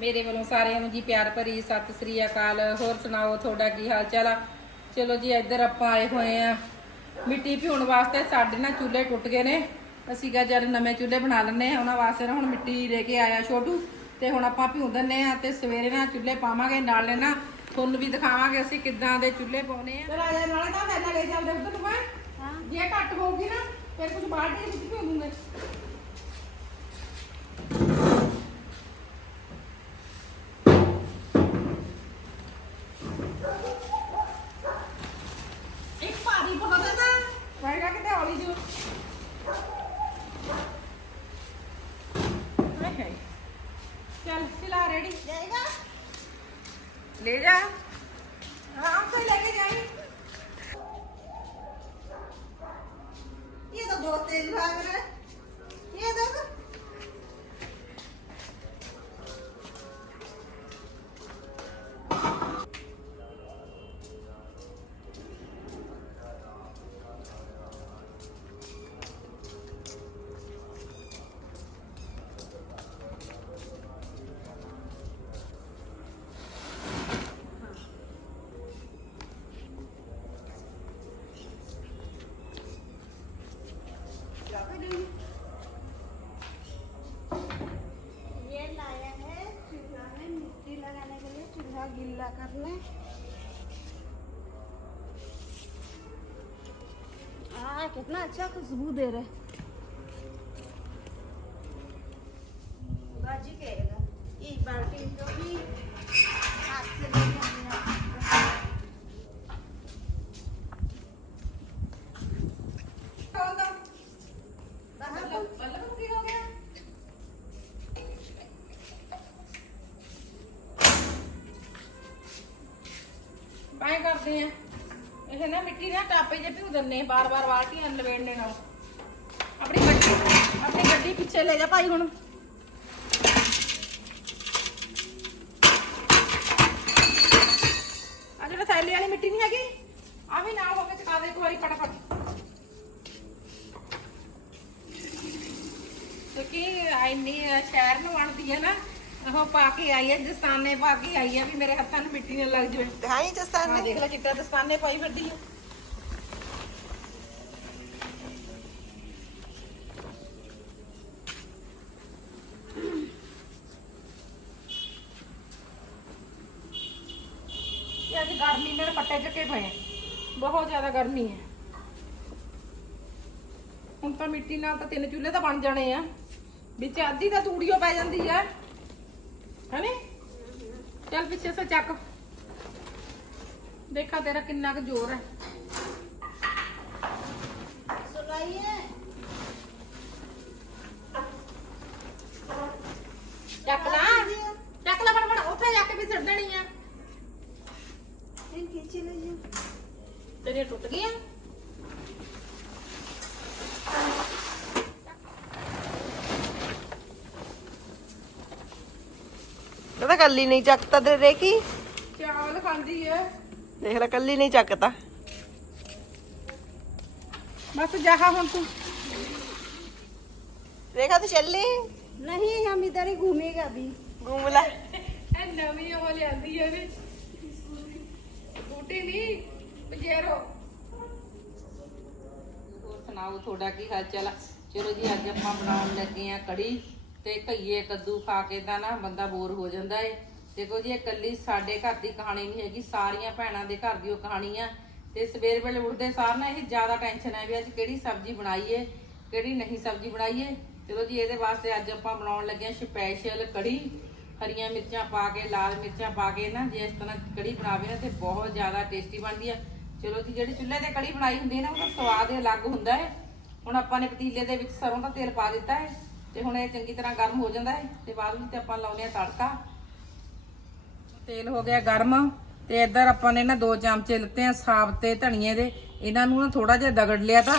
ਮੇਰੇ ਵੱਲੋਂ ਸਾਰਿਆਂ ਨੂੰ ਜੀ ਪਿਆਰ ਭਰੀ ਸਤਿ ਸ੍ਰੀ ਅਕਾਲ। ਹੋਰ ਸੁਣਾਓ ਤੁਹਾਡਾ ਕੀ ਹਾਲ ਚਾਲ ਆ? ਚਲੋ ਜੀ ਇੱਧਰ ਆਪਾਂ ਆਏ ਹੋਏ ਆ। ਮਿੱਟੀ ਭਿਉਣ ਵਾਸਤੇ ਸਾਡੇ ਨਾ ਚੁੱਲ੍ਹੇ ਟੁੱਟ ਗਏ ਨੇ। ਅਸੀਂ ਕਿਹਾ ਜਦ ਨਵੇਂ ਚੁੱਲ੍ਹੇ ਬਣਾ ਲੈਣੇ ਆ ਉਹਨਾਂ ਵਾਸਤੇ ਨਾ ਹੁਣ ਮਿੱਟੀ ਲੈ ਕੇ ਆਇਆ ਛੋਟੂ। ਤੇ ਹੁਣ ਆਪਾਂ ਭਿਉਂ ਦਿੰਨੇ ਆ ਤੇ ਸਵੇਰੇ ਨਾ ਚੁੱਲ੍ਹੇ ਪਾਵਾਂਗੇ। ਨਾਲੇ ਨਾ ਤੁਹਾਨੂੰ ਵੀ ਦਿਖਾਵਾਂਗੇ ਅਸੀਂ ਕਿੱਦਾਂ ਦੇ ਚੁੱਲ੍ਹੇ ਪਾਉਨੇ ਆ। ਚਲ ਆ ਜਾ ਨਾਲੇ ਤਾਂ ਪਹਿਲਾਂ ਲੈ ਚੱਲਦੇ ਉੱਧਰ ਨੂੰ ਮੈਂ ਹਾਂ। ਜੇ ਘੱਟ ਹੋਊਗੀ ਨਾ ਫਿਰ ਕੁਝ ਬਾਲਟੀ ਵਿੱਚ ਭਿਉਂ ਦੂੰਗੇ। के लिए चूल्हा गिल्ला करने हाँ कितना अच्छा खुशबू दे रहे बाजी ਬਾਈ ਕਰਦੇ ਆ। ਇਹ ਨਾ ਮਿੱਟੀ ਨਾ ਟਾਪੇ ਜੇ ਭਿਉ ਦਿੰਨੇ ਬਾਰ-ਬਾਰ ਬਾਲਟੀਆਂ ਲਵੇੜਨੇ ਨਾਲ। ਆਪਣੀ ਗੱਡੀ ਆਪਣੀ ਗੱਡੀ ਪਿੱਛੇ ਲੈ ਜਾ ਭਾਈ ਹੁਣ। ਆ ਜਿਹੜਾ ਥੈਲੇ ਵਾਲੀ ਮਿੱਟੀ ਨਹੀਂ ਹੈਗੀ ਆ ਵੀ ਨਾਲ ਹੋ ਕੇ ਚਕਾ ਦੇ ਇੱਕ ਵਾਰੀ ਫਟਾਫਟ। ਕਿਉਂਕਿ ਆਈਨੀ ਸ਼ਹਿਰ ਨੂੰ ਬਣਦੀ ਹੈ ਨਾ ਉਹ ਪਾ ਕੇ ਆਈ ਹੈ ਦਸਤਾਨੇ ਪਾ ਕੇ ਆਈ ਹੈ ਵੀ ਮੇਰੇ ਹੱਥਾਂ ਨੂੰ ਮਿੱਟੀ ਨਾ ਲੱਗ ਜਾਵੇ। ਅੱਜ ਗਰਮੀ ਮੇਰੇ ਪੱਟੇ ਚੱਕੇ ਪਏ ਬਹੁਤ ਜ਼ਿਆਦਾ ਗਰਮੀ ਹੈ ਹੁਣ ਤਾਂ ਮਿੱਟੀ ਨਾਲ ਤਾਂ ਤਿੰਨ ਚੁੱਲ੍ਹੇ ਤਾਂ ਬਣ ਜਾਣੇ ਆ। ਵਿੱਚ ਅੱਧੀ ਤਾਂ ਤੂੜੀਓ ਪੈ ਜਾਂਦੀ ਆ। ਹਣੀ ਚੱਲ ਪਿੱਛੇ ਸੇ ਚੱਕ। ਦੇਖਾ ਤੇਰਾ ਕਿੰਨਾ ਕੁ ਜ਼ੋਰ ਹੈ। ਸੁਲਾਈਏ ਚੱਕ ਲਾ। ਚੱਕ ਲਾ ਫੜ ਫੜ ਉੱਥੇ ਜਾ ਕੇ ਵੀ ਸੱਡਣੀ ਆ। ਇਹ ਕਿਚਨ ਜੀ। ਤੇਰੀ ਟੁੱਟ ਗਈ ਕਹਿੰਦਾ ਕੱਲੀ ਨਹੀਂ ਚੱਕਤਾ ਤੇ ਰੇ ਕੀ ਚਾਵਲ ਖਾਂਦੀ ਐ ਦੇਖ ਲੈ ਕੱਲੀ ਨਹੀਂ ਚੱਕਤਾ ਬਸ ਜਾਹਾ ਹੁਣ ਤੂੰ ਰੇਖਾ ਤੇ ਚੱਲੀ नहीं हम इधर ही घूमेगा अभी ਘੁੰਮ ਲੈ ਇਹ ਨਵੀਂ ਉਹ ਲਿਆਂਦੀ ਐ ਵੀ ਬੂਟੀ ਨਹੀਂ ਪਜੇਰੋ ਹੋਰ ਸੁਣਾਓ ਤੁਹਾਡਾ ਕੀ ਹਾਲ ਚਾਲ ਆ ਚਲੋ ਜੀ ਅੱਜ ਆਪਾਂ ਬਣਾਉਣ ਲੱਗੇ ਆ ਕੜੀ ਤੇ ਘਈਏ ਕੱਦੂ ਖਾ ਕੇ ਤਾਂ ਨਾ ਬੰਦਾ ਬੋਰ ਹੋ ਜਾਂਦਾ ਏ। ਦੇਖੋ ਜੀ, ਇਹ ਕੱਲੀ ਸਾਡੇ ਘਰ ਦੀ ਕਹਾਣੀ ਨਹੀਂ ਹੈਗੀ, ਸਾਰੀਆਂ ਭੈਣਾਂ ਦੇ ਘਰ ਦੀ ਉਹ ਕਹਾਣੀ ਆ। ਤੇ ਸਵੇਰ ਵੇਲੇ ਉੱਠਦੇ ਸਾਰ ਨਾ ਇਹ ਜ਼ਿਆਦਾ ਟੈਨਸ਼ਨ ਹੈ ਵੀ ਅੱਜ ਕਿਹੜੀ ਸਬਜ਼ੀ ਬਣਾਈਏ ਕਿਹੜੀ ਨਹੀਂ ਸਬਜ਼ੀ ਬਣਾਈਏ ਚਲੋ ਜੀ, ਇਹਦੇ ਵਾਸਤੇ ਅੱਜ ਆਪਾਂ ਬਣਾਉਣ ਲੱਗੇ ਆ ਸਪੈਸ਼ਲ ਕੜੀ। ਹਰੀਆਂ ਮਿਰਚਾਂ ਪਾ ਕੇ, ਲਾਲ ਮਿਰਚਾਂ ਪਾ ਕੇ ਨਾ ਜੇ ਇਸ ਤਰ੍ਹਾਂ ਕੜੀ ਬਣਾਵੇ ਨਾ ਤੇ ਬਹੁਤ ਜ਼ਿਆਦਾ ਟੇਸਟੀ ਬਣਦੀ ਆ। ਚਲੋ ਜੀ, ਜਿਹੜੀ ਚੁੱਲ੍ਹੇ ਤੇ ਕੜੀ ਬਣਾਈ ਹੁੰਦੀ ਹੈ ਨਾ, ਉਹਦਾ ਸਵਾਦ ਹੀ ਅਲੱਗ ਹੁੰਦਾ ਹੈ ਹੁਣ ਆਪਾਂ ਨੇ ਪਤੀਲੇ ਦੇ ਵਿੱਚ ਸਰੋਂ ਦਾ ਤੇਲ ਪਾ ਦਿੱਤਾ ਹੈ ਤੇ ਹੁਣ ਇਹ ਚੰਗੀ ਤਰ੍ਹਾਂ ਗਰਮ ਹੋ ਜਾਂਦਾ ਹੈ ਤੇ ਬਾਅਦ ਵਿੱਚ ਆਪਾਂ ਲਾਉਨੇ ਆ ਤੜਕਾ। ਤੇਲ ਹੋ ਗਿਆ ਗਰਮ ਤੇ ਇੱਧਰ ਆਪਾਂ ਨੇ ਨਾ ਦੋ ਚਮਚੇ ਲਿੱਤੇ ਆ ਸਾਬਤੇ ਧਨੀਏ ਦੇ। ਇਹਨਾਂ ਨੂੰ ਨਾ ਥੋੜਾ ਜਿਹਾ ਦਗੜ ਲਿਆ ਤਾਂ।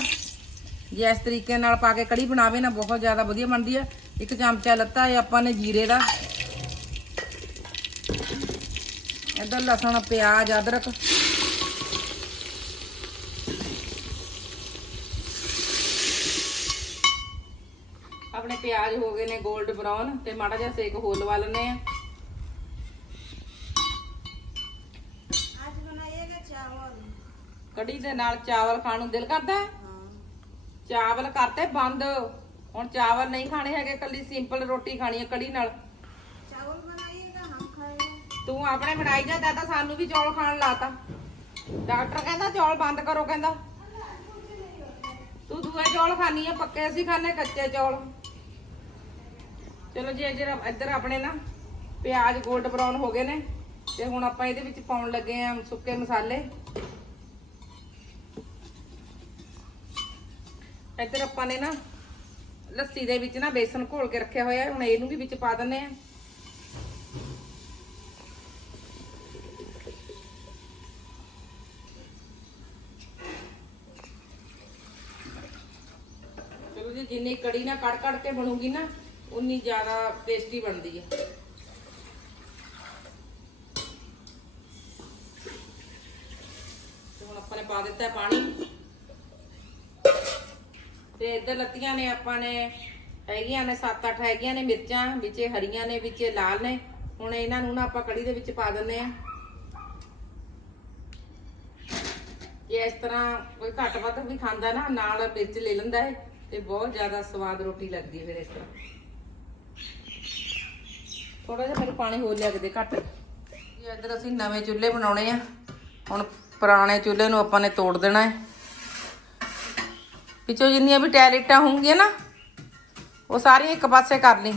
ਜੇ ਇਸ ਤਰੀਕੇ ਨਾਲ ਪਾ ਕੇ ਕੜੀ ਬਣਾਵੇ ਨਾ ਬਹੁਤ ਜ਼ਿਆਦਾ ਵਧੀਆ ਬਣਦੀ ਆ। ਇੱਕ ਚਮਚਾ ਲੱਤਾ ਹੈ ਆਪਾਂ ਨੇ ਜੀਰੇ ਦਾ। ਇੱਧਰ ਲਸਣ, ਪਿਆਜ਼, ਅਦਰਕ ਪਿਆਜ਼ ਹੋ ਗਏ ਨੇ 골ਡ ਬ੍ਰਾਊਨ ਤੇ ਮਾੜਾ ਜਿਹਾ ਸੇਕ ਹੋਰ ਲਵਾ ਲੈਣੇ ਆ ਕੜੀ ਦੇ ਨਾਲ ਚਾਵਲ ਖਾਣ ਨੂੰ ਦਿਲ ਕਰਦਾ ਹੈ? ਚਾਵਲ ਕਰਤੇ ਬੰਦ। ਹੁਣ ਚਾਵਲ ਨਹੀਂ ਖਾਣੇ ਹੈਗੇ ਕੱਲੀ ਸਿੰਪਲ ਰੋਟੀ ਖਾਣੀ ਹੈ ਕੜੀ ਨਾਲ। चावल बनाइएगा हम खाएंगे ਤੂੰ ਆਪਣੇ ਬਣਾਈ ਜਾ ਦਾਦਾ ਸਾਨੂੰ ਵੀ ਚੌਲ ਖਾਣ ਲਾਤਾ। ਡਾਕਟਰ ਕਹਿੰਦਾ ਚੌਲ ਬੰਦ ਕਰੋ ਕਹਿੰਦਾ। ਤੂੰ ਦੂਏ ਚੌਲ ਖਾਣੀ ਆ ਪੱਕੇ ਅਸੀਂ ਖਾਣੇ ਕੱਚੇ ਚੌਲ। ਚਲੋ ਜੀ, ਇੱਧਰ ਇੱਧਰ ਆਪਣੇ ਨਾ ਪਿਆਜ਼ 골ਡ ਬਰਾਊਨ ਹੋ ਗਏ ਨੇ ਤੇ ਹੁਣ ਆਪਾਂ ਇਹਦੇ ਵਿੱਚ ਪਾਉਣ ਲੱਗੇ ਆ ਸੁੱਕੇ ਮਸਾਲੇ। ਇੱਧਰ ਆਪਾਂ ਨੇ ਨਾ ਲੱਸੀ ਦੇ ਵਿੱਚ ਨਾ ਬੇਸਨ ਘੋਲ ਕੇ ਰੱਖਿਆ ਹੋਇਆ ਹੁਣ ਇਹਨੂੰ ਵੀ ਵਿੱਚ ਪਾ ਦਿੰਨੇ ਆ। ਚਲੋ ਜੀ, ਜਿੰਨੀ ਕੜੀ ਨਾ ਕੜ ਕੜ ਕੇ ਬਣੂਗੀ ਨਾ ਉਨੀ ਜ਼ਿਆਦਾ ਟੇਸਟੀ ਬਣਦੀ ਹੈ ਤੇ ਹੁਣ ਆਪਾਂ ਨੇ ਪਾ ਦਿੱਤਾ ਪਾਣੀ। ਤੇ ਇੱਧਰ ਲੱਤੀਆਂ ਨੇ ਆਪਾਂ ਨੇ ਹੈਗੀਆਂ ਨੇ 7-8 ਹੈਗੀਆਂ ਨੇ ਮਿਰਚਾਂ, ਵਿੱਚੇ ਹਰੀਆਂ ਨੇ, ਵਿੱਚੇ ਲਾਲ ਨੇ। ਹੁਣ ਇਹਨਾਂ ਨੂੰ ਨਾ ਆਪਾਂ ਕੜੀ ਦੇ ਵਿੱਚ ਪਾ ਦਿੰਨੇ ਆ। ਜੇ ਇਸ ਤਰ੍ਹਾਂ ਕੋਈ ਘੱਟ ਵੱਧ ਵੀ ਖਾਂਦਾ ਨਾ, ਨਾਲ ਮਿਰਚ ਲੈ ਲੈਂਦਾ ਹੈ ਤੇ ਬਹੁਤ ਜ਼ਿਆਦਾ ਸਵਾਦ ਰੋਟੀ ਲੱਗਦੀ ਹੈ ਫਿਰ ਇਸ ਤਰ੍ਹਾਂ। ਥੋੜਾ ਜਿਹਾ ਮੈਨੂੰ ਪਾਣੀ ਹੋਰ ਲਿਆ ਕੇ ਘੱਟ। ਜੀ ਇੱਧਰ ਅਸੀਂ ਨਵੇਂ ਚੁੱਲ੍ਹੇ ਬਣਾਉਣੇ ਆ। ਹੁਣ ਪੁਰਾਣੇ ਚੁੱਲ੍ਹੇ ਨੂੰ ਆਪਾਂ ਨੇ ਤੋੜ ਦੇਣਾ ਹੈ। ਵਿੱਚੋਂ ਜਿੰਨੀਆਂ ਵੀ ਟੈਲਿਟਾਂ ਹੋਣਗੀਆਂ ਨਾ, ਉਹ ਸਾਰੀਆਂ ਇੱਕ ਪਾਸੇ ਕਰ ਲਈ।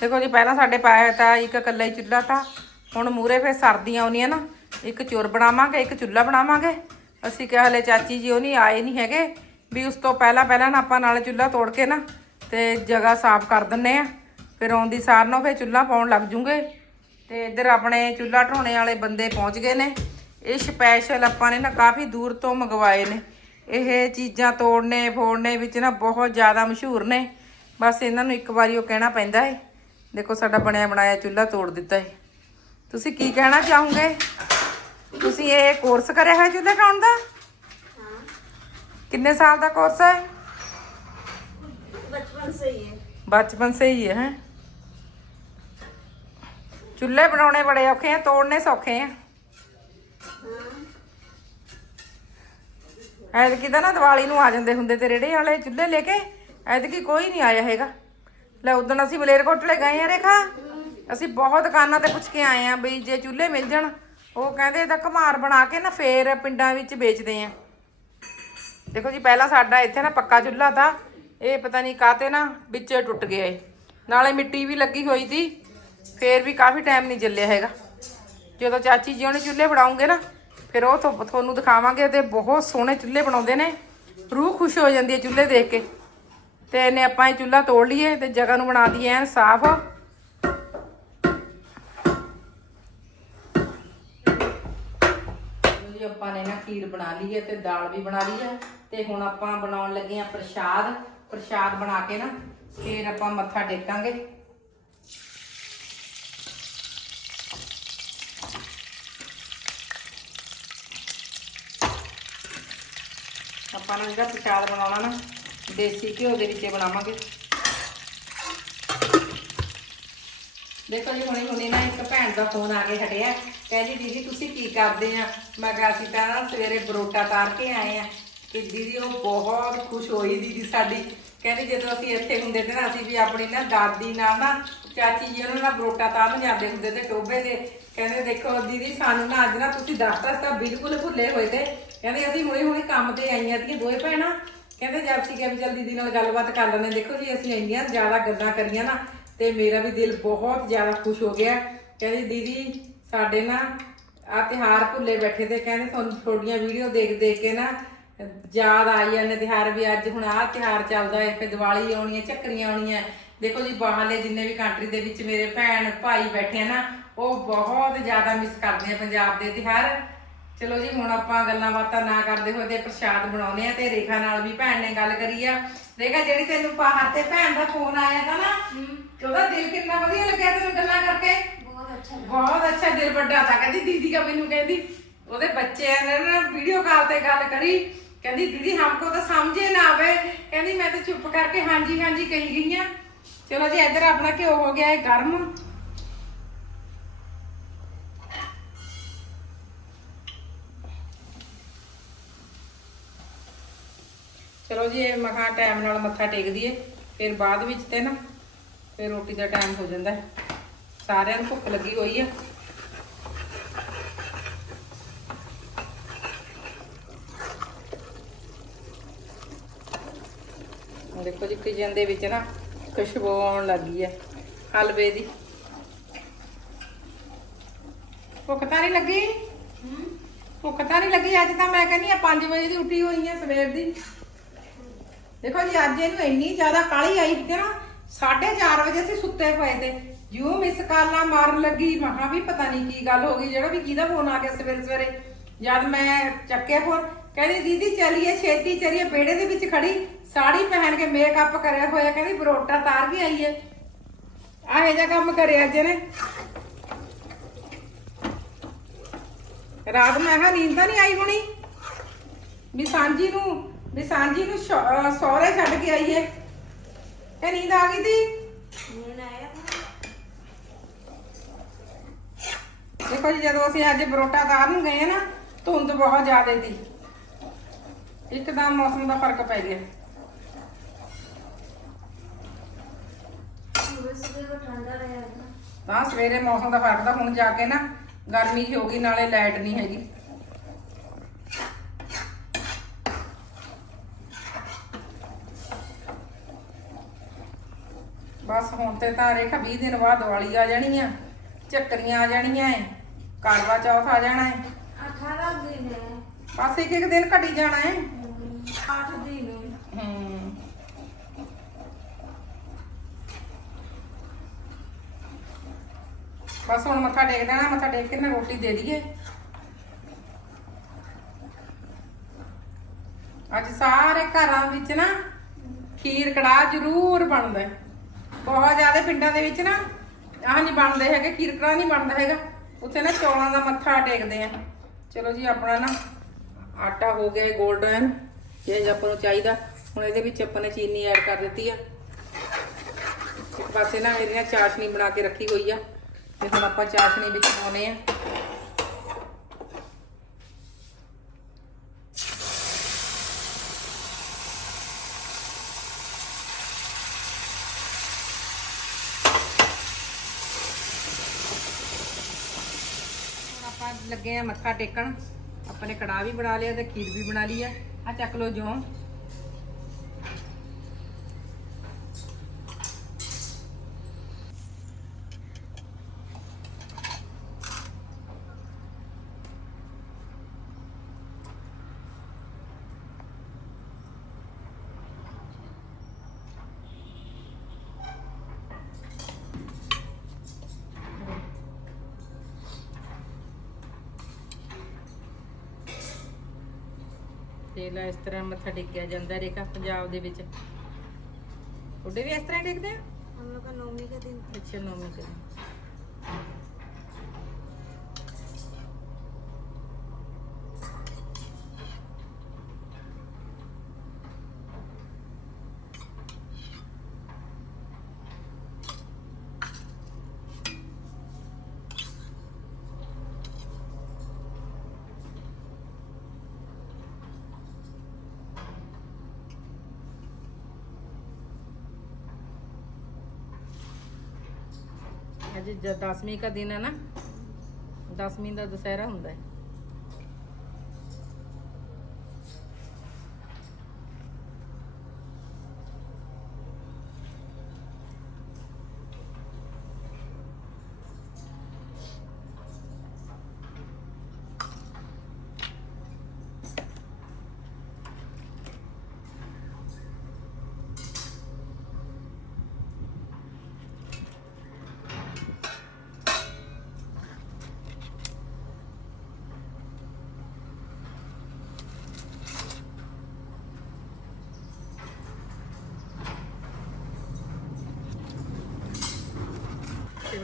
ਦੇਖੋ ਜੀ, ਪਹਿਲਾਂ ਸਾਡੇ ਪਾਇਆ ਤਾਂ ਇੱਕ ਇਕੱਲਾ ਹੀ ਚੁੱਲ੍ਹਾ ਤਾਂ ਹੁਣ ਮੂਰੇ ਫਿਰ ਸਰਦੀਆਂ ਆਉਣੀਆਂ ਨਾ, ਇੱਕ ਚੁਰ ਬਣਾਵਾਂਗੇ, ਇੱਕ ਚੁੱਲ੍ਹਾ ਬਣਾਵਾਂਗੇ। ਅਸੀਂ ਕਿਹਾ ਹਲੇ ਚਾਚੀ ਜੀ ਉਹ ਨਹੀਂ ਆਏ ਨਹੀਂ ਹੈਗੇ ਵੀ ਉਸ ਤੋਂ ਪਹਿਲਾਂ ਪਹਿਲਾਂ ਨਾ ਆਪਾਂ ਨਾਲ ਚੁੱਲ੍ਹਾ ਤੋੜ ਕੇ ਨਾ ਤੇ ਜਗ੍ਹਾ ਸਾਫ਼ ਕਰ ਦਿੰਨੇ ਆ ਫਿਰ ਆਉਂਦੀ ਸਾਰ ਨੂੰ ਫਿਰ ਚੁੱਲ੍ਹਾ ਪਾਉਣ ਲੱਗ ਜੂਗੇ ਤੇ ਇੱਧਰ ਆਪਣੇ ਚੁੱਲ੍ਹਾ ਢੋਣੇ ਵਾਲੇ ਬੰਦੇ ਪਹੁੰਚ ਗਏ ਨੇ ਇਹ ਸਪੈਸ਼ਲ ਆਪਾਂ ਨੇ ਨਾ ਕਾਫੀ ਦੂਰ ਤੋਂ ਮੰਗਵਾਏ ਨੇ ਇਹ ਚੀਜ਼ਾਂ ਤੋੜਨੇ ਫੋੜਨੇ ਵਿੱਚ ਨਾ ਬਹੁਤ ਜ਼ਿਆਦਾ ਮਸ਼ਹੂਰ ਨੇ ਬਸ ਇਹਨਾਂ ਨੂੰ ਇੱਕ ਵਾਰੀ ਉਹ ਕਹਿਣਾ ਪੈਂਦਾ ਹੈ ਦੇਖੋ ਸਾਡਾ ਬਣਿਆ ਬਣਾਇਆ ਚੁੱਲ੍ਹਾ ਤੋੜ ਦਿੱਤਾ ਹੈ ਤੁਸੀਂ ਕੀ ਕਹਿਣਾ ਚਾਹੋਗੇ ਤੁਸੀਂ ਇਹ ਕੋਰਸ ਕਰਿਆ ਹੈ ਚੁੱਲ੍ਹੇ ਢਾਉਣ ਦਾ हाँ ਕਿੰਨੇ ਸਾਲ ਦਾ ਕੋਰਸ ਹੈ बचपन से ही है ਬਚਪਨ ਸੇ ਹੀ ਹੈ ਹੈਂ? ਚੁੱਲ੍ਹੇ ਬਣਾਉਣੇ ਬੜੇ ਔਖੇ ਆ, ਤੋੜਨੇ ਸੌਖੇ ਆ। ਐਤਕੀ ਤਾਂ ਨਾ ਦੀਵਾਲੀ ਨੂੰ ਆ ਜਾਂਦੇ ਹੁੰਦੇ ਤੇ ਰੇੜੇ ਵਾਲੇ ਚੁੱਲ੍ਹੇ ਲੈ ਕੇ, ਐਤਕੀ ਕੋਈ ਨਹੀਂ ਆਇਆ ਹੈਗਾ। ਲੈ ਉਦੋਂ ਅਸੀਂ ਮਲੇਰਕੋਟਲੇ ਗਏ ਆ ਰੇਖਾ। ਅਸੀਂ ਬਹੁਤ ਦੁਕਾਨਾਂ ਤੇ ਪੁੱਛ ਕੇ ਆਏ ਆ ਬਈ ਜੇ ਚੁੱਲ੍ਹੇ ਮਿਲ ਜਾਣ, ਉਹ ਕਹਿੰਦੇ ਇਹਦਾ ਘਮਾਰ ਬਣਾ ਕੇ ਨਾ ਫੇਰ ਪਿੰਡਾਂ ਵਿੱਚ ਵੇਚਦੇ ਆ। ਦੇਖੋ ਜੀ, ਪਹਿਲਾਂ ਸਾਡਾ ਇੱਥੇ ਨਾ ਪੱਕਾ ਚੁੱਲ੍ਹਾ ਤਾਂ, ਇਹ ਪਤਾ ਨਹੀਂ ਕਾਤੇ ਨਾ ਵਿੱਚ ਟੁੱਟ ਗਿਆ ਏ। ਨਾਲੇ ਮਿੱਟੀ ਵੀ ਲੱਗੀ ਹੋਈ ਸੀ। ਫੇਰ ਵੀ ਕਾਫੀ ਟਾਈਮ ਨਹੀਂ ਚੱਲਿਆ ਹੈਗਾ। ਜਦੋਂ ਚਾਚੀ ਜੀ ਉਹਨੇ ਚੁੱਲ੍ਹੇ ਬਣਾਉਂਗੇ ਨਾ, ਫਿਰ ਉਹ ਤੁਹਾ- ਤੁਹਾਨੂੰ ਦਿਖਾਵਾਂਗੇ ਤੇ ਬਹੁਤ ਸੋਹਣੇ ਚੁੱਲ੍ਹੇ ਬਣਾਉਂਦੇ ਨੇ। ਰੂਹ ਖੁਸ਼ ਹੋ ਜਾਂਦੀ ਹੈ ਚੁੱਲ੍ਹੇ ਦੇਖ ਕੇ। ਤੇ ਇਹਨੇ ਆਪਾਂ ਇਹ ਚੁੱਲ੍ਹਾ ਤੋੜ ਲਈਏ ਤੇ ਜਗ੍ਹਾ ਨੂੰ ਬਣਾ ਦਈਏ ਐਨ ਸਾਫ਼। ਜੀ, ਆਪਾਂ ਨੇ ਨਾ ਖੀਰ ਬਣਾ ਲਈ ਹੈ ਤੇ ਦਾਲ ਵੀ ਬਣਾ ਲਈ ਹੈ। ਤੇ ਹੁਣ ਆਪਾਂ ਬਣਾਉਣ ਲੱਗੇ ਆ ਪ੍ਰਸ਼ਾਦ। ਪ੍ਰਸ਼ਾਦ ਬਣਾ ਕੇ ਨਾ ਫਿਰ ਆਪਾਂ ਮੱਥਾ ਟੇਕਾਂਗੇ। ਆਪਾਂ ਨੇ ਜਿਹੜਾ ਪ੍ਰਸ਼ਾਦ ਬਣਾਉਣਾ ਨਾ, ਦੇਸੀ ਘਿਓ ਦੇ ਵਿੱਚ ਬਣਾਵਾਂਗੇ। ਦੇਖੋ ਜੀ, ਹੁਣੇ ਹੁਣੇ ਨਾ ਇੱਕ ਭੈਣ ਦਾ ਫੋਨ ਆ ਕੇ ਹਟਿਆ। ਕਹਿੰਦੀ ਦੀਦੀ, ਤੁਸੀਂ ਕੀ ਕਰਦੇ ਆ? ਮੈਂ ਕਿਹਾ, ਅਸੀਂ ਤਾਂ ਨਾ ਸਵੇਰੇ ਬਰੋਟਾ ਤਾਰ ਕੇ ਆਏ ਆ। ਕਿ ਦੀਦੀ, ਉਹ ਬਹੁਤ ਖੁਸ਼ ਹੋਈ ਦੀਦੀ ਸਾਡੀ। ਕਹਿੰਦੀ ਜਦੋਂ ਅਸੀਂ ਇੱਥੇ ਹੁੰਦੇ ਤੇ ਨਾ, ਅਸੀਂ ਵੀ ਆਪਣੀ ਨਾ ਦਾਦੀ ਨਾਲ ਨਾ, ਚਾਚੀ ਜੀ ਉਹਨਾਂ ਨਾਲ ਬਰੋਟਾ ਤਾਰਨ ਜਾਂਦੇ ਹੁੰਦੇ ਤੇ ਟੋਬੇ ਦੇ ਕਹਿੰਦੇ, ਦੇਖੋ ਦੀਦੀ, ਸਾਨੂੰ ਨਾ ਅੱਜ ਨਾ ਤੁਸੀਂ ਦੱਸਤਾ ਤਾਂ ਬਿਲਕੁਲ ਭੁੱਲੇ ਹੋਏ ਤੇ ਕਹਿੰਦੇ ਅਸੀਂ ਹੁਣੇ ਹੁਣੇ ਕੰਮ ਤੇ ਆਈਆਂ ਤੀਆਂ ਦੋਏ ਭੈਣਾਂ। ਕਹਿੰਦੇ ਜਦ ਅਸੀਂ ਕਿਹਾ ਵੀ ਚੱਲ ਦੀਦੀ ਨਾਲ ਗੱਲਬਾਤ ਕਰ ਲੈਂਦੇ ਦੇਖੋ ਜੀ, ਅਸੀਂ ਇੰਨੀਆਂ ਜ਼ਿਆਦਾ ਗੱਲਾਂ ਕਰੀਆਂ ਨਾ ਤੇ ਮੇਰਾ ਵੀ ਦਿਲ ਬਹੁਤ ਜ਼ਿਆਦਾ ਖੁਸ਼ ਹੋ ਗਿਆ। ਕਹਿੰਦੇ, ਦੀਦੀ, ਸਾਡੇ ਨਾ ਆ ਤਿਹਾਰ ਭੁੱਲੇ ਬੈਠੇ ਤੇ ਕਹਿੰਦੇ ਤੁਹਾਨੂੰ ਤੁਹਾਡੀਆਂ ਵੀਡੀਓ ਦੇਖ ਦੇਖ ਕੇ ਨਾ ਯਾਦ ਆਈ ਜਾਂਦੇ ਤਿਹਾਰ ਵੀ ਅੱਜ ਹੁਣ ਆਹ ਤਿਹਾਰ ਚੱਲਦਾ ਹੈ, ਫਿਰ ਦੀਵਾਲੀ ਆਉਣੀ ਹੈ ਚੱਕਰੀਆਂ ਆਉਣੀਆਂ ਦੇਖੋ ਜੀ, ਬਾਹਰਲੇ ਜਿੰਨੇ ਵੀ ਕੰਟਰੀ ਦੇ ਵਿੱਚ ਮੇਰੇ ਭੈਣ ਭਾਈ ਬੈਠੇ ਆ ਨਾ, ਉਹ ਬਹੁਤ ਜ਼ਿਆਦਾ ਮਿਸ ਕਰਦੇ ਆ ਪੰਜਾਬ ਦੇ ਤਿਹਾਰ ਚਲੋ ਜੀ ਹੁਣ ਆਪਾਂ ਗੱਲਾਂ ਬਾਤਾਂ ਨਾ ਕਰਦੇ ਹੋਏ ਤੇ ਪ੍ਰਸ਼ਾਦ ਬਣਾਉਨੇ ਆ ਤੇ ਰੇਖਾ ਨਾਲ ਵੀ ਭੈਣ ਨੇ ਗੱਲ ਕਰੀ ਆ। ਰੇਖਾ ਜਿਹੜੀ ਤੈਨੂੰ ਬਾਹਰ ਤੇ ਭੈਣ ਦਾ ਫੋਨ ਆਇਆ ਤਾਂ ਨਾ ਉਹਦਾ ਦਿਲ ਕਿੰਨਾ ਵਧੀਆ ਲੱਗਿਆ ਤੈਨੂੰ ਗੱਲਾਂ ਕਰਕੇ? ਬਹੁਤ ਅੱਛਾ ਦਿਲ ਵੱਡਾ ਤਾਂ ਕਹਿੰਦੀ ਦੀਦੀ ਕਾ ਮੈਨੂੰ ਕਹਿੰਦੀ ਉਹਦੇ ਬੱਚੇ ਨੇ ਨਾ ਵੀਡੀਓ ਕਾਲ ਤੇ ਗੱਲ ਕਰੀ। ਕਹਿੰਦੀ ਦੀਦੀ ਹਮਕੋ ਤਾਂ ਸਮਝੇ ਨਾ ਆਵੇ। ਕਹਿੰਦੀ ਮੈਂ ਤਾਂ ਚੁੱਪ ਕਰਕੇ ਹਾਂਜੀ ਹਾਂਜੀ ਕਹੀ ਗਈ ਆ। ਚਲੋ ਜੀ ਇੱਧਰ ਆਪਣਾ ਘਿਓ ਹੋ ਗਿਆ ਹੈ ਗਰਮ। ਚਲੋ ਜੀ ਇਹ ਮਖਾ ਟਾਈਮ ਨਾਲ ਮੱਥਾ ਟੇਕ ਦਈਏ। ਫਿਰ ਬਾਅਦ ਵਿੱਚ ਤੇ ਨਾ ਫਿਰ ਰੋਟੀ ਦਾ ਟਾਈਮ ਹੋ ਜਾਂਦਾ। ਸਾਰਿਆਂ ਨੂੰ ਭੁੱਖ ਲੱਗੀ ਹੋਈ ਆ। ਦੇਖੋ ਜੀ ਕਿਚਨ ਦੇ ਵਿੱਚ ਨਾ ਖੁਸ਼ਬੂ ਆਉਣ ਲੱਗੀ ਹੈ ਹਲਵੇ ਦੀ। ਭੁੱਖ ਤਾਂ ਨਹੀਂ ਲੱਗੀ? ਭੁੱਖ ਤਾਂ ਨਹੀਂ ਲੱਗੀ ਅੱਜ ਤਾਂ ਮੈਂ ਕਹਿੰਦੀ ਆ 5 ਵਜੇ ਦੀ ਉੱਠੀ ਹੋਈ ਆ ਸਵੇਰ ਦੀ। ਦੇਖੋ ਜੀ, ਅੱਜ ਇਹਨੂੰ ਇੰਨੀ ਜ਼ਿਆਦਾ ਕਾਲੀ ਆਈ ਕਿ ਨਾ 4:30 ਵਜੇ ਅਸੀਂ ਸੁੱਤੇ ਪਏ ਤੇ ਜਿਉਂ ਮਿਸ ਕਾਲਾਂ ਮਾਰਨ ਲੱਗੀ, ਮਹਾ ਵੀ ਪਤਾ ਨਹੀਂ ਕੀ ਗੱਲ ਹੋ ਗਈ, ਜਿਹੜਾ ਵੀ ਕਿਹਦਾ ਫੋਨ ਆ ਗਿਆ ਸਵੇਰੇ ਸਵੇਰੇ। ਜਦ ਮੈਂ ਚੱਕਿਆ ਫੋਨ ਕਹਿੰਦੀ, ਦੀਦੀ, ਚੱਲੀਏ, ਛੇਤੀ ਚਲੀਏ ਬੇੜੇ ਦੇ ਵਿੱਚ ਖੜੀ, ਸਾੜੀ ਪਹਿਨ ਕੇ ਮੇਕਅਪ ਕਰਿਆ ਹੋਇਆ, ਕਹਿੰਦੀ, ਬਰੋਟਾ ਤਾਰ ਕੇ ਆਈ ਹੈ ਆਹੇ ਜਿਹਾ ਕੰਮ ਕਰਿਆ ਅੱਜ ਨੇ ਰਾਤ ਮੈਂ ਕਿਹਾ, ਨੀਂਦ ਤਾਂ ਨਹੀਂ ਆਈ ਹੋਣੀ? ਵੀ ਸਾਂਝੀ ਨੂੰ ਵੀ ਸਾਂਝੀ ਨੂੰ ਸਹੁਰੇ ਛੱਡ ਕੇ ਆਈ ਏ ਇਹ ਨੀਂਦ ਆ ਗਈ ਤੀ? ਆਇਆ ਦੇਖੋ ਜੀ ਜਦੋਂ ਅਸੀਂ ਅੱਜ ਬਰੋਟਾ ਤਾਰਨ ਨੂੰ ਗਏ ਨਾ ਧੁੰਦ ਬਹੁਤ ਜ਼ਿਆਦਾ ਸੀ ਇੱਕਦਮ ਮੌਸਮ ਦਾ ਫ਼ਰਕ ਪੈ ਗਿਆ। ਤਾਂ ਸਵੇਰੇ ਮੌਸਮ ਦਾ ਫ਼ਰਕ ਤਾਂ ਹੁਣ ਜਾ ਕੇ ਨਾ ਗਰਮੀ ਹੋ ਗਈ ਨਾਲੇ ਲਾਈਟ ਨਹੀਂ ਹੈਗੀ ਬਸ ਹੁਣ ਤੇ ਤਾਂ ਰੇਖਾ 20 ਦਿਨ ਬਾਅਦ ਦੀਵਾਲੀ ਆ ਜਾਣੀ ਆ। ਚੱਕਰੀਆਂ ਆ ਜਾਣੀਆਂ ਏ ਕਰਵਾ ਚੌਥ ਆ ਜਾਣਾ ਏ 18 ਦਿਨ ਹੈ ਬਸ ਇੱਕ ਇੱਕ ਦਿਨ ਘਟੀ ਜਾਣਾ ਏ 8 ਦਿਨ ਹੈ ਹੂੰ। ਬਸ ਹੁਣ ਮੱਥਾ ਟੇਕ ਦੇਣਾ ਮੱਥਾ ਟੇਕ ਕੇ ਨਾ ਰੋਟੀ ਦੇ ਦਈਏ। ਅੱਜ ਸਾਰੇ ਘਰਾਂ ਵਿੱਚ ਨਾ ਖੀਰ ਕੜਾਹ ਜ਼ਰੂਰ ਬਣਦਾ ਹੈ। ਬਹੁਤ ਜ਼ਿਆਦਾ ਪਿੰਡਾਂ ਦੇ ਵਿੱਚ ਨਾ, ਆਹ ਨਹੀਂ ਬਣਦੇ ਹੈਗੇ ਖੀਰ ਨਹੀਂ ਬਣਦਾ ਹੈਗਾ। ਉੱਥੇ ਨਾ ਚੌਲਾਂ ਦਾ ਮੱਥਾ ਟੇਕਦੇ ਆ। ਚਲੋ ਜੀ, ਆਪਣਾ ਨਾ ਆਟਾ ਹੋ ਗਿਆ 골ਡਨ ਜੇ ਆਪਾਂ ਨੂੰ ਚਾਹੀਦਾ, ਹੁਣ ਇਹਦੇ ਵਿੱਚ ਆਪਾਂ ਨੇ ਚੀਨੀ ਐਡ ਕਰ ਦਿੱਤੀ ਆ। ਇੱਕ ਪਾਸੇ ਨਾ ਇਹਦੀਆਂ ਚਾਸ਼ਨੀ ਬਣਾ ਕੇ ਰੱਖੀ ਹੋਈ ਆ, ਤੇ ਹੁਣ ਆਪਾਂ ਚਾਸ਼ਨੀ ਵਿੱਚ ਪਾਉਨੇ ਆ ਹੁਣ ਆਪਾਂ ਲੱਗੇ ਆ, ਮੱਥਾ ਟੇਕਣ। ਆਪਾਂ ਨੇ ਕੜਾਹ ਵੀ ਬਣਾ ਲਿਆ ਤੇ ਖੀਰ ਵੀ ਬਣਾ ਲਈ ਆ। ਆ ਚੱਕ ਲਓ ਜੌਂ। ਤੇ ਲੈ ਇਸ ਤਰ੍ਹਾਂ ਮੱਥਾ ਟੇਕਿਆ ਜਾਂਦਾ ਰੇਖਾ ਪੰਜਾਬ ਦੇ ਵਿੱਚ ਤੁਹਾਡੇ ਵੀ ਇਸ ਤਰ੍ਹਾਂ ਹੀ ਟੇਕਦੇ ਆ हम लोग का नौमी का दिन ਅੱਛਾ ਨੌਮੀ ਤੇ ਅੱਜ ਜ- ਦਸਵੀਂ ਦਾ ਦਿਨ ਹੈ ਨਾ ਦਸਵੀਂ ਦਾ ਦੁਸਹਿਰਾ ਹੁੰਦਾ ਹੈ।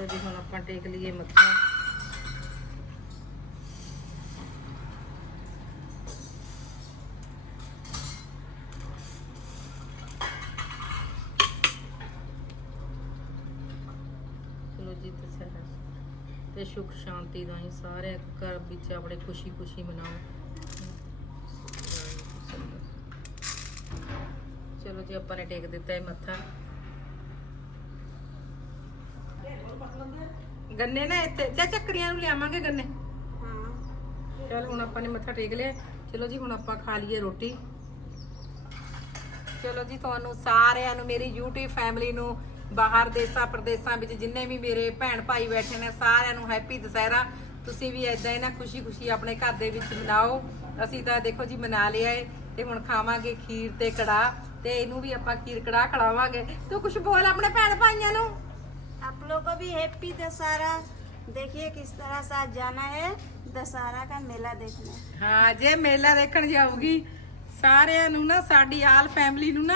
ਚਲੋ ਜੀ ਹੁਣ ਆਪਾਂ ਟੇਕ ਲਈਏ ਮੱਥਾ ਚਲੋ ਜੀ ਦੁਸਹਿਰਾ ਤੇ ਸੁਖ ਸ਼ਾਂਤੀ ਦਾ ਹੀ ਸਾਰੇ ਘਰ ਵਿੱਚ ਆਪਣੇ ਖੁਸ਼ੀ ਖੁਸ਼ੀ ਮਨਾਓ। ਚਲੋ ਜੀ, ਆਪਾਂ ਨੇ ਟੇਕ ਦਿੱਤਾ ਹੈ ਮੱਥਾ ਗੰਨੇ ਨਾ ਇੱਥੇ ਚਾ ਚੱਕਰੀਆਂ ਨੂੰ ਲਿਆਵਾਂਗੇ ਗੰਨੇ। ਹਾਂ। ਚਲ ਹੁਣ ਆਪਾਂ ਨੇ ਮੱਥਾ ਟੇਕ ਲਿਆ। ਚਲੋ ਜੀ ਹੁਣ ਆਪਾਂ ਖਾ ਲਈਏ ਰੋਟੀ। ਚਲੋ ਜੀ ਤੁਹਾਨੂੰ ਸਾਰਿਆਂ ਨੂੰ ਮੇਰੀ YouTube ਫੈਮਿਲੀ ਨੂੰ ਬਾਹਰ ਦੇਸਾਂ ਪ੍ਰਦੇਸਾਂ ਵਿੱਚ ਜਿੰਨੇ ਵੀ ਮੇਰੇ ਭੈਣ ਭਾਈ ਬੈਠੇ ਨੇ ਸਾਰਿਆਂ ਨੂੰ ਹੈਪੀ ਦੁਸਹਿਰਾ। ਤੁਸੀਂ ਵੀ ਐਦਾਂ ਹੀ ਨਾ ਖੁਸ਼ੀ-ਖੁਸ਼ੀ ਆਪਣੇ ਘਰ ਦੇ ਵਿੱਚ ਮਨਾਓ। ਅਸੀਂ ਤਾਂ ਦੇਖੋ ਜੀ ਮਨਾ ਲਿਆ ਏ। ਤੇ ਹੁਣ ਖਾਵਾਂਗੇ ਖੀਰ ਤੇ ਕੜਾ ਤੇ ਇਹਨੂੰ ਵੀ ਆਪਾਂ ਖੀਰ ਕੜਾ ਖਿਲਾਵਾਂਗੇ। ਤੂੰ ਕੁਝ ਬੋਲ ਆਪਣੇ ਭੈਣ ਭਾਈਆਂ ਨੂੰ। लोग को भी हैप्पी दशहरा देखिए किस तरह से आज जाना है दशहरा का मेला देखने ਹਾਂ ਜੇ ਮੇਲਾ ਦੇਖਣ ਜਾਊਗੀ ਸਾਰਿਆਂ ਨੂੰ ਨਾ ਸਾਡੀ ਆਲ ਫੈਮਿਲੀ ਨੂੰ ਨਾ